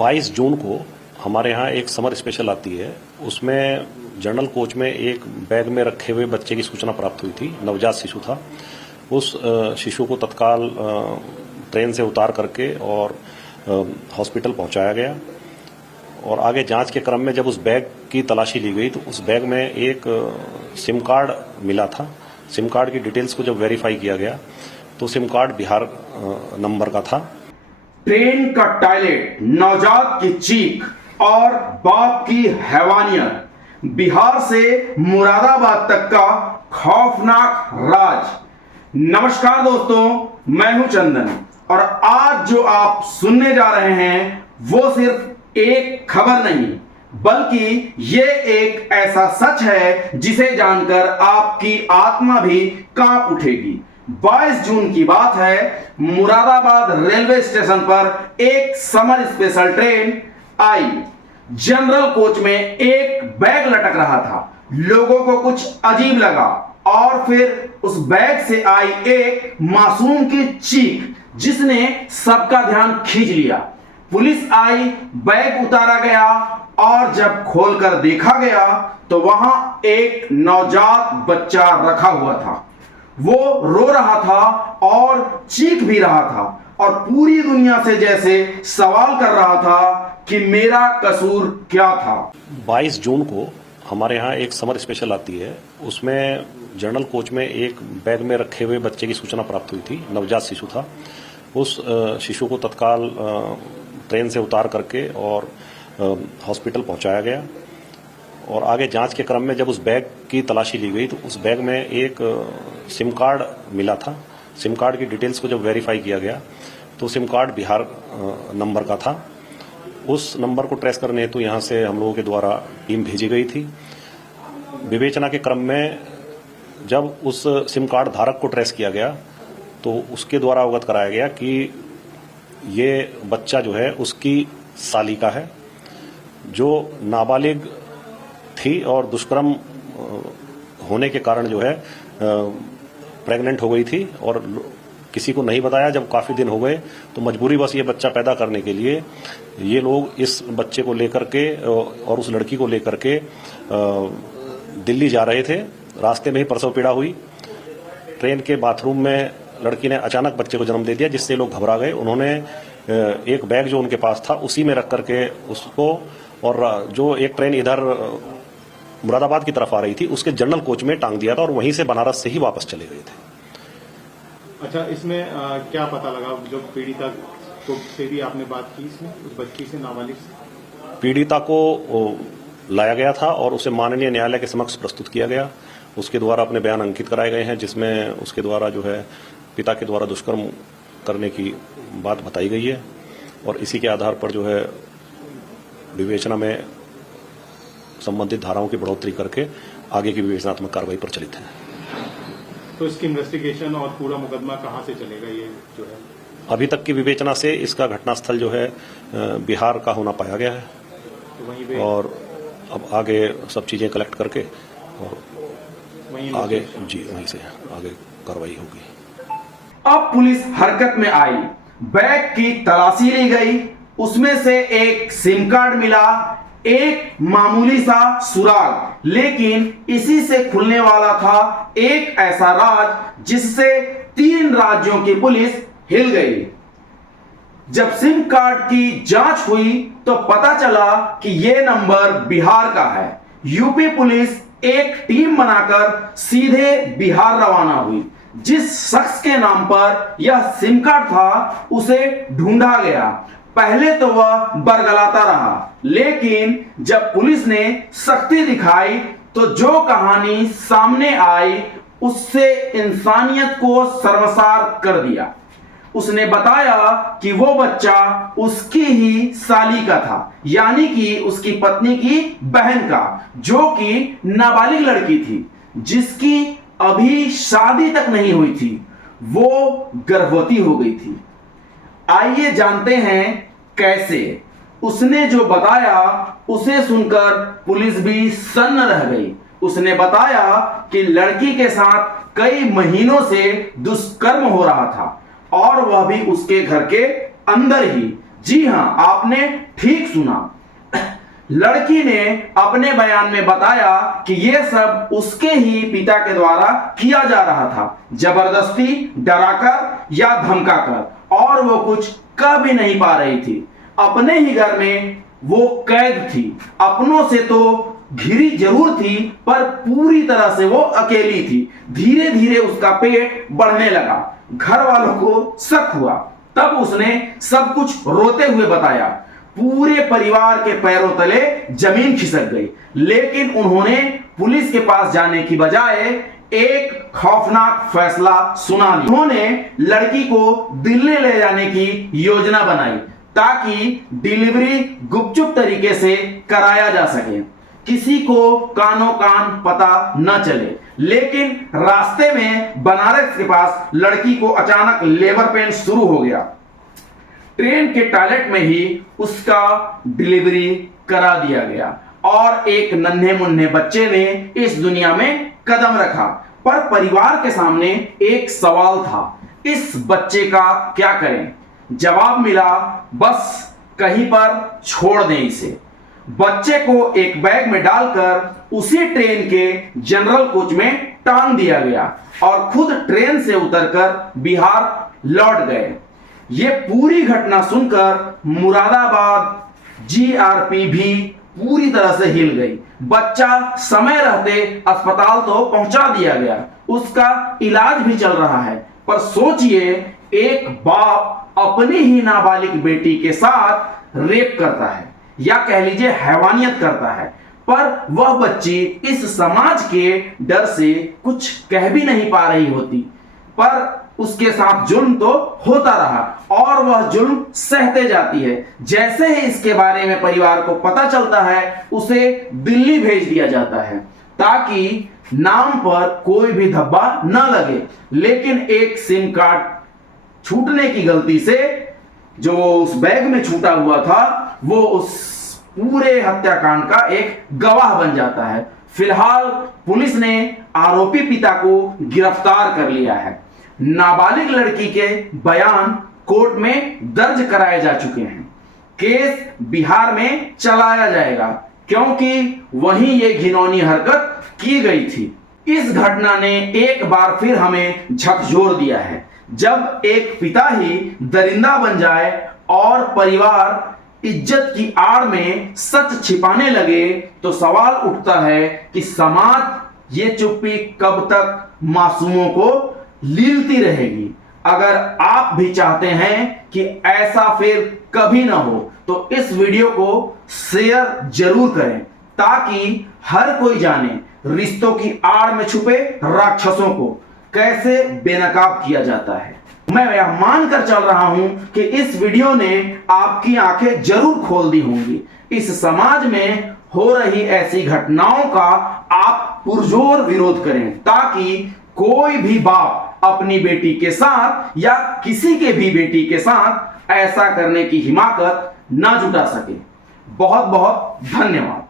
22 जून को हमारे यहाँ एक समर स्पेशल आती है। उसमें जनरल कोच में एक बैग में रखे हुए बच्चे की सूचना प्राप्त हुई थी। नवजात शिशु था। उस शिशु को तत्काल ट्रेन से उतार करके और हॉस्पिटल पहुंचाया गया और आगे जांच के क्रम में जब उस बैग की तलाशी ली गई तो उस बैग में एक सिम कार्ड मिला था। सिम कार्ड की डिटेल्स को जब वेरीफाई किया गया तो सिम कार्ड बिहार नंबर का था। ट्रेन का टॉयलेट, नवजात की चीख और बाप की हैवानियत, बिहार से मुरादाबाद तक का खौफनाक राज। नमस्कार दोस्तों, मैं हूं चंदन और आज जो आप सुनने जा रहे हैं वो सिर्फ एक खबर नहीं बल्कि ये एक ऐसा सच है जिसे जानकर आपकी आत्मा भी कांप उठेगी। 22 जून की बात है। मुरादाबाद रेलवे स्टेशन पर एक समर स्पेशल ट्रेन आई। जनरल कोच में एक बैग लटक रहा था। लोगों को कुछ अजीब लगा और फिर उस बैग से आई एक मासूम की चीख जिसने सबका ध्यान खींच लिया। पुलिस आई, बैग उतारा गया और जब खोलकर देखा गया तो वहां एक नवजात बच्चा रखा हुआ था। वो रो रहा था और चीख भी रहा था और पूरी दुनिया से जैसे सवाल कर रहा था कि मेरा कसूर क्या था। 22 जून को हमारे यहाँ एक समर स्पेशल आती है। उसमें जनरल कोच में एक बैग में रखे हुए बच्चे की सूचना प्राप्त हुई थी। नवजात शिशु था। उस शिशु को तत्काल ट्रेन से उतार करके और हॉस्पिटल पहुंचाया गया और आगे जांच के क्रम में जब उस बैग की तलाशी ली गई तो उस बैग में एक सिम कार्ड मिला था। सिम कार्ड की डिटेल्स को जब वेरीफाई किया गया तो सिम कार्ड बिहार नंबर का था। उस नंबर को ट्रेस करने हेतु यहाँ से हम लोगों के द्वारा टीम भेजी गई थी। विवेचना के क्रम में जब उस सिम कार्ड धारक को ट्रेस किया गया तो उसके द्वारा अवगत कराया गया कि ये बच्चा जो है उसकी साली का है, जो नाबालिग थी और दुष्कर्म होने के कारण जो है प्रेग्नेंट हो गई थी और किसी को नहीं बताया। जब काफी दिन हो गए तो मजबूरी बस ये बच्चा पैदा करने के लिए ये लोग इस बच्चे को लेकर के और उस लड़की को लेकर के दिल्ली जा रहे थे। रास्ते में ही प्रसव पीड़ा हुई। ट्रेन के बाथरूम में लड़की ने अचानक बच्चे को जन्म दे दिया जिससे लोग घबरा गए। उन्होंने एक बैग जो उनके पास था उसी में रख करके उसको और जो एक ट्रेन इधर मुरादाबाद की तरफ आ रही थी उसके जनरल कोच में टांग दिया था और वहीं से बनारस से ही वापस चले गए थे। अच्छा, इसमें क्या पता लगा? जो पीड़िता को से भी आपने बात की इसमें, उस बच्ची से, नाबालिग से? पीड़िता को लाया गया था और उसे माननीय न्यायालय के समक्ष प्रस्तुत किया गया। उसके द्वारा अपने बयान अंकित कराए गए हैं जिसमें उसके द्वारा जो है पिता के द्वारा दुष्कर्म करने की बात बताई गई है और इसी के आधार पर जो है विवेचना में संबंधित धाराओं की बढ़ोतरी करके आगे की विवेचनात्मक कार्रवाई पर चलित है। तो इसकी इन्वेस्टिगेशन और पूरा मुकदमा कहां से चलेगा? ये जो है अभी तक की विवेचना से इसका घटनास्थल जो है बिहार का होना पाया गया है तो वहीं पे और अब आगे सब चीजें कलेक्ट करके और वहीं आगे वहीं से आगे कार्रवाई होगी। अब पुलिस हरकत में आई। बैग की तलाशी ली गई। उसमें से एक सिम कार्ड मिला, एक मामूली सा सुराग, लेकिन इसी से खुलने वाला था एक ऐसा राज जिससे 3 राज्यों की पुलिस हिल गई। जब सिम कार्ड की जांच हुई तो पता चला कि यह नंबर बिहार का है। यूपी पुलिस एक टीम बनाकर सीधे बिहार रवाना हुई। जिस शख्स के नाम पर यह सिम कार्ड था उसे ढूंढा गया। पहले तो वह बरगलाता रहा, लेकिन जब पुलिस ने सख्ती दिखाई तो जो कहानी सामने आई उससे इंसानियत को शर्मसार कर दिया। उसने बताया कि वो बच्चा उसकी ही साली का था, यानी कि उसकी पत्नी की बहन का, जो कि नाबालिग लड़की थी जिसकी अभी शादी तक नहीं हुई थी। वो गर्भवती हो गई थी। आइए जानते हैं कैसे। उसने जो बताया उसे सुनकर पुलिस भी सन्न रह गई। उसने बताया कि लड़की के साथ कई महीनों से दुष्कर्म हो रहा था और वह भी उसके घर के अंदर ही, जी हां, आपने ठीक सुना। लड़की ने अपने बयान में बताया कि यह सब उसके ही पिता के द्वारा किया जा रहा था, जबरदस्ती, डराकर या धमकाकर, और वो कुछ कह भी नहीं पा रही थी। अपने ही घर में वो कैद थी, अपनों से तो घिरी जरूर थी पर पूरी तरह से वो अकेली थी। धीरे धीरे उसका पेट बढ़ने लगा। घर वालों को शक हुआ, तब उसने सब कुछ रोते हुए बताया। पूरे परिवार के पैरों तले जमीन खिसक गई, लेकिन उन्होंने पुलिस के पास जाने की बजाय एक खौफनाक फैसला सुना लिया। उन्होंने लड़की को दिल्ली ले जाने की योजना बनाई ताकि डिलीवरी गुपचुप तरीके से कराया जा सके, किसी को कानो कान पता न चले। लेकिन रास्ते में बनारस के पास लड़की को अचानक लेबर पेन शुरू हो गया। ट्रेन के टॉयलेट में ही उसका डिलीवरी करा दिया गया और एक नन्हे मुन्ने बच्चे ने इस दुनिया में कदम रखा। पर परिवार के सामने एक सवाल था, इस बच्चे का क्या करें? जवाब मिला, बस कहीं पर छोड़ दें इसे। बच्चे को एक बैग में डालकर उसी ट्रेन के जनरल कोच में टांग दिया गया और खुद ट्रेन से उतरकर बिहार लौट गए। ये पूरी घटना सुनकर मुरादाबाद जीआरपी भी पूरी तरह से हिल गई। बच्चा समय रहते अस्पताल तो पहुंचा दिया गया, उसका इलाज भी चल रहा है। पर सोचिए, एक बाप अपनी ही नाबालिग बेटी के साथ रेप करता है, या कह लीजिए हैवानियत करता है, पर वह बच्ची इस समाज के डर से कुछ कह भी नहीं पा रही होती। पर उसके साथ जुल्म तो होता रहा और वह जुल्म सहते जाती है। जैसे ही इसके बारे में परिवार को पता चलता है, उसे दिल्ली भेज दिया जाता है ताकि नाम पर कोई भी धब्बा न लगे। लेकिन एक सिम कार्ड छूटने की गलती से जो उस बैग में छूटा हुआ था, वो उस पूरे हत्याकांड का एक गवाह बन जाता है। फिलहाल पुलिस ने आरोपी पिता को गिरफ्तार कर लिया है। नाबालिग लड़की के बयान कोर्ट में दर्ज कराए जा चुके हैं। केस बिहार में चलाया जाएगा क्योंकि वहीं ये घिनौनी हरकत की गई थी। इस घटना ने एक बार फिर हमें झकझोर दिया है। जब एक पिता ही दरिंदा बन जाए और परिवार इज्जत की आड़ में सच छिपाने लगे, तो सवाल उठता है कि समाज ये चुप्पी कब तक मासूमों को लीलती रहेगी। अगर आप भी चाहते हैं कि ऐसा फिर कभी ना हो, तो इस वीडियो को शेयर जरूर करें ताकि हर कोई जाने रिश्तों की आड़ में छुपे राक्षसों को कैसे बेनकाब किया जाता है। मैं यह मानकर चल रहा हूं कि इस वीडियो ने आपकी आंखें जरूर खोल दी होंगी। इस समाज में हो रही ऐसी घटनाओं का आप पुरजोर विरोध करें ताकि कोई भी बाप अपनी बेटी के साथ या किसी के भी बेटी के साथ ऐसा करने की हिमाकत ना जुटा सके। बहुत बहुत धन्यवाद।